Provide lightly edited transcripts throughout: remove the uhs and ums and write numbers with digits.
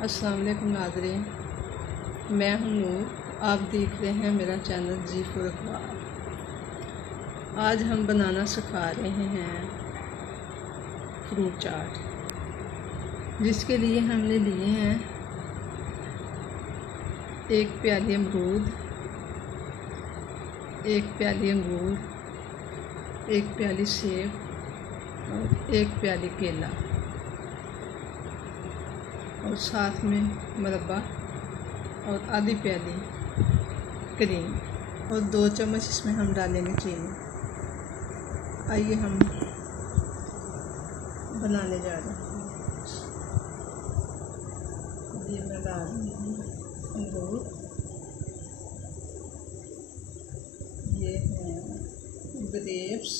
अस्सलाम वालेकुम नाज़रीन, मैं हूं नूर। आप देख रहे हैं मेरा चैनल जी4 अखबार। आज हम बनाना सिखा रहे हैं फ्रूट चाट, जिसके लिए हमने लिए हैं 1 प्याली अमरूद, 1 प्याली अंगूर, 1 प्याली सेब और 1 प्याली केला और साथ में मुरब्बा और आधी प्याली क्रीम और 2 चम्मच इसमें हम डालेंगे चीनी। आइए हम बनाने जा रहे हैं। ये मैं डाल रही हूँ अंगूर, ये है ग्रेप्स,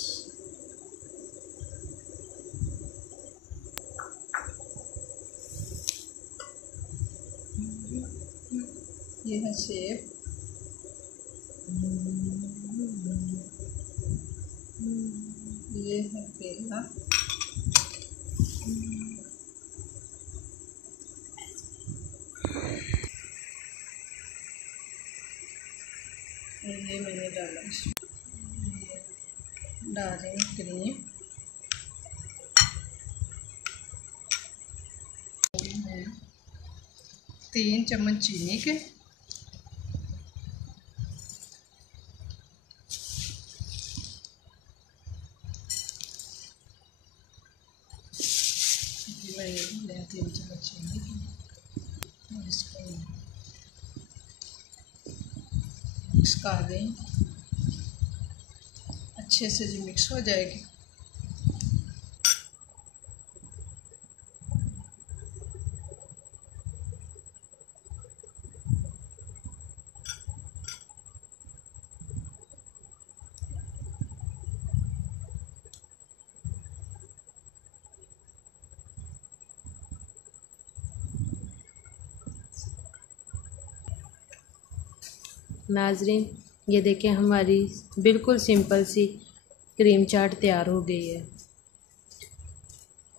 ये है सेब, ये है केला, ये मैंने डाला, डालेंगे क्रीम, 3 चम्मच चीनी के, मैंने 3 चम्मच चीनी की और इसको मिक्स कर दें, अच्छे से जो मिक्स हो जाएगी। नाजरीन, ये देखें हमारी बिल्कुल सिंपल सी क्रीम चाट तैयार हो गई है।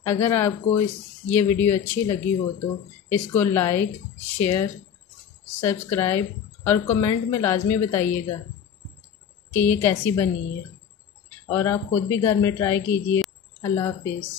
अगर आपको ये वीडियो अच्छी लगी हो तो इसको लाइक, शेयर, सब्सक्राइब और कमेंट में लाजमी बताइएगा कि ये कैसी बनी है, और आप ख़ुद भी घर में ट्राई कीजिए। अल्लाह हाफिज़।